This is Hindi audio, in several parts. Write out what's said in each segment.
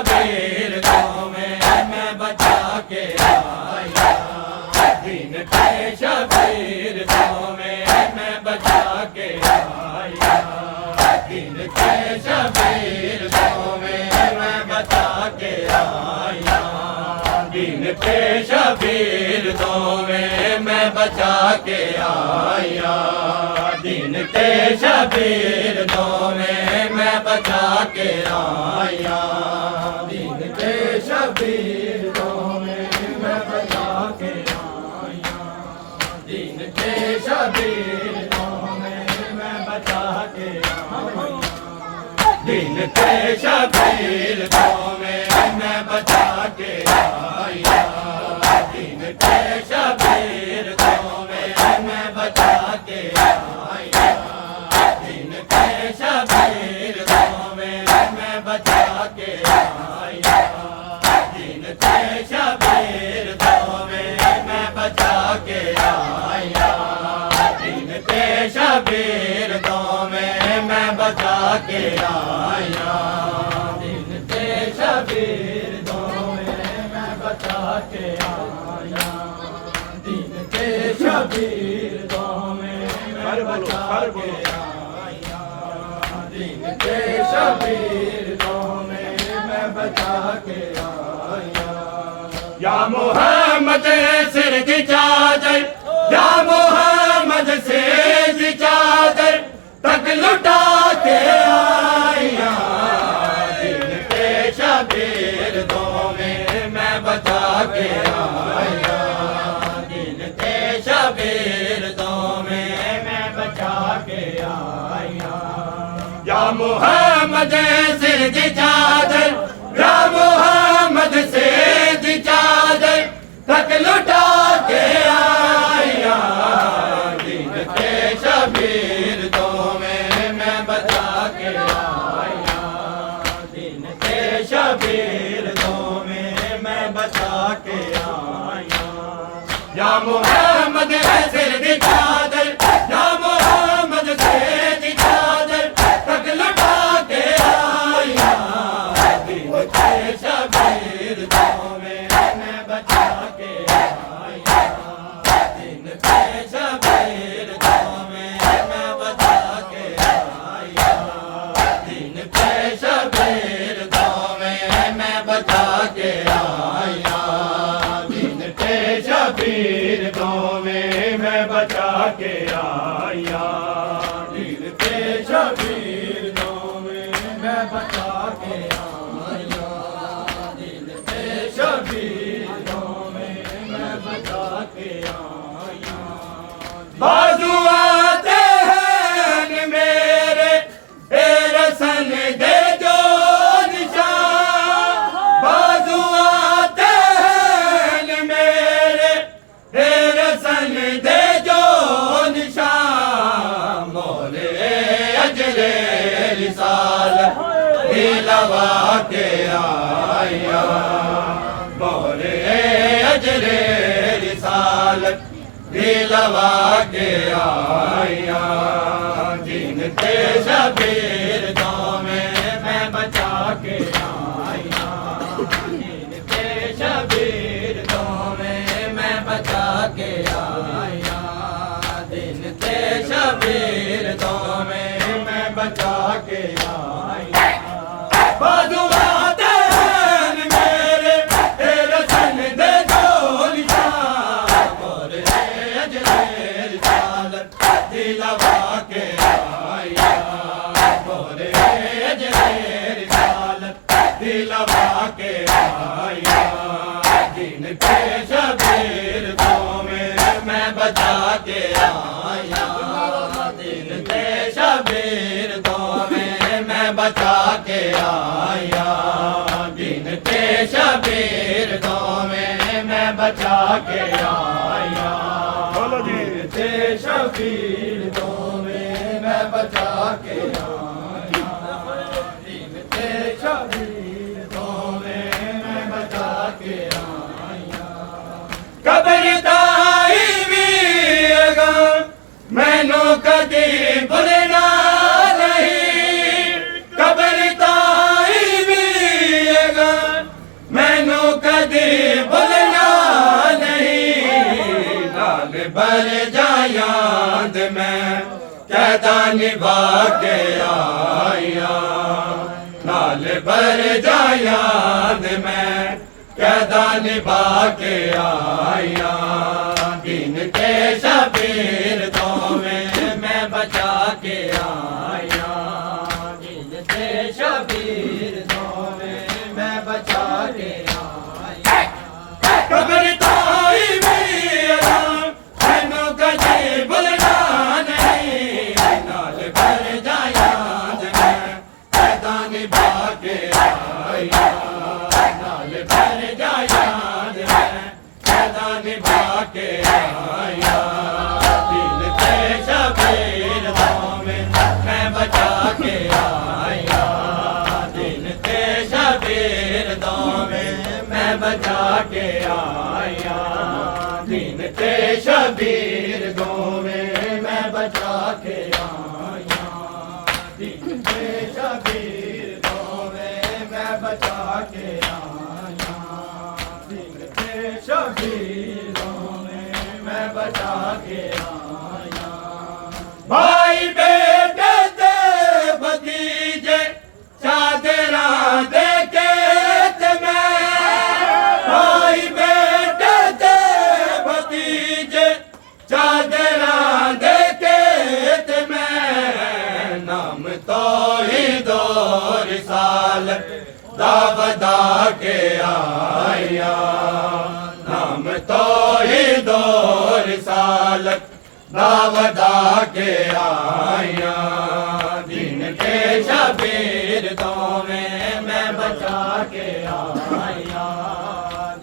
शबीर को मैं बचा के आया, दीन के शबीर को मैं बचा के आया, दीन के शबीर को मैं बचा के आया, दीन के शबीर को मैं बचा के आया, दीन के शबीर को मैं बचा के आया, दीन के शबीर को मैं बचा के आया, दीन के शबीर को मैं बचा के आया, दीन के शबीर को मैं बचा के आया, दीन के शबीर को मैं बचा के आया, दीन के शबीर को मैं बचा के आया, दीन के शबीर को मैं बचा के आया, दीन के शबीर को मैं बचा के आया, दीन के शबीर को मैं बचा के आया, दीन के शबीर को मैं बचा के आया, दीन के शबीर को मैं बचा के आया। या मोहम्मद सिर की चादर, या मोहम्मद सिर की चादर तक लुटा के आया, दीन के शबीर को मैं बचा के आया, दीन के शबीर को मैं बचा के आया। या मोहम्मद सिर की चादर, या मोहम्मद सिर की चादर तक लुटा के आया, दीन के शबीर को मैं बचा के आया, दीन के शबीर को मैं बचा के आया। या मोहम्मद सिर की चादर, या मोहम्मद सिर की चादर तक लुटा के आया, दीन के शबीर को मैं बचा के आया, दीन के शबीर को मैं बचा के आया, दीन के शबीर को मैं बचा के आया, दीन के शबीर को मैं बचा के आया, दीन के शबीर को मैं बचा के आया, दीन के शबीर को मैं बचा के आया। बाजू आते हैं मेरे रसन दे जो निशान, बाजू आते हैं मेरे रसन दे जो निशान, मोरे अजरे रिसाल दिलवा के आया, मोरे अजरे रिसाल दिलवा के आया, दीन के शबीर को मैं बचा के आया, दीन के शबीर को मैं बचा के आया, दीन के शबीर को मैं बचा के आया। बाजू आते हैं मेरे रसन दे जो निशान, मोरे अजरे रिसाल दिलवा के आया, मोरे अजरे रिसाल दिलवा के आया, दीन के शबीर को मैं बचा के आया, दीन के शबीर को मैं बचा के आया, दीन के शबीर को मैं बचा के आया, दीन के शबीर को मैं बचा के आया, दीन के शबीर को मैं बचा के आया। कब्र ताई भी मैनू कदी भुलना नहीं, कब्र ताई भी निभा के आया नाल भर जाया मैं कैदा निभा के आया दिन के शबीर तो मैं बचा के आया दिन के शबीर तो मैं बचा के आया कब्र तो ही मेरा मैनू कदे भुलना नहीं नाल भर जाया मैं कैदा निभा के आया नाल भर जाया मैं कैदा निभा के आया दिल के शबीर तो मैं बचा के आया दिल के शबीर तो मैं बचा के आया दिन के शबीर दो मैं बचा के आया दिन के शबीर दो मैं बचा के आया दिन के शबीर दो मैं बचा के आया भाई बेटे दे भतीजे चादरा दे के ते मैं भाई बेटे दे भतीजे चादरा दे के ते मैं नाम तो ही दो रिसालत दावदा के आया नाम तो ही दो रिसालत दावदा के आया दिन के शबीर तो मैं बचा के आया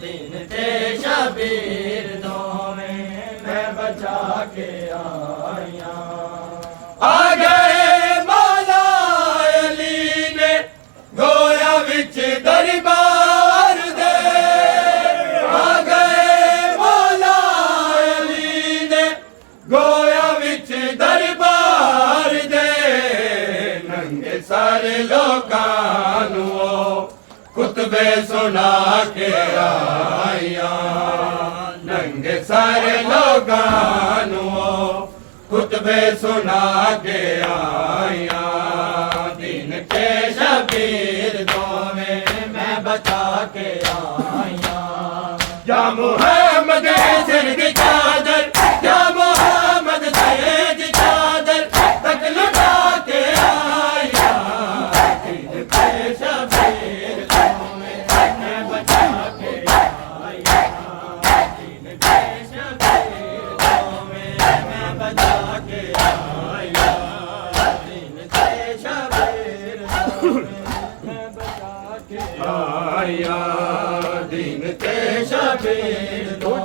दिन के शबीर तो मैं बचा के आया आ गए मौला अली ने गोया विच दरबार दे आ गए मौला अली ने गोया विच दरबार दे नंगे सारे लोकां नू कुतबे सुना के आया नंगे सारे लोकां नू कुतबे सुना के आया दिन के शबीर दो मैं बचा के आया या मुहम्मद सिर दी चादर या मुहम्मद सिर दी चादर तक लुटा के आया दिन के शबीर दो मैं बचा के आया दिन के शबीर दो मैं बचा के आया दिन के शबीर दो मैं बचा के आया दिन के शबीर दो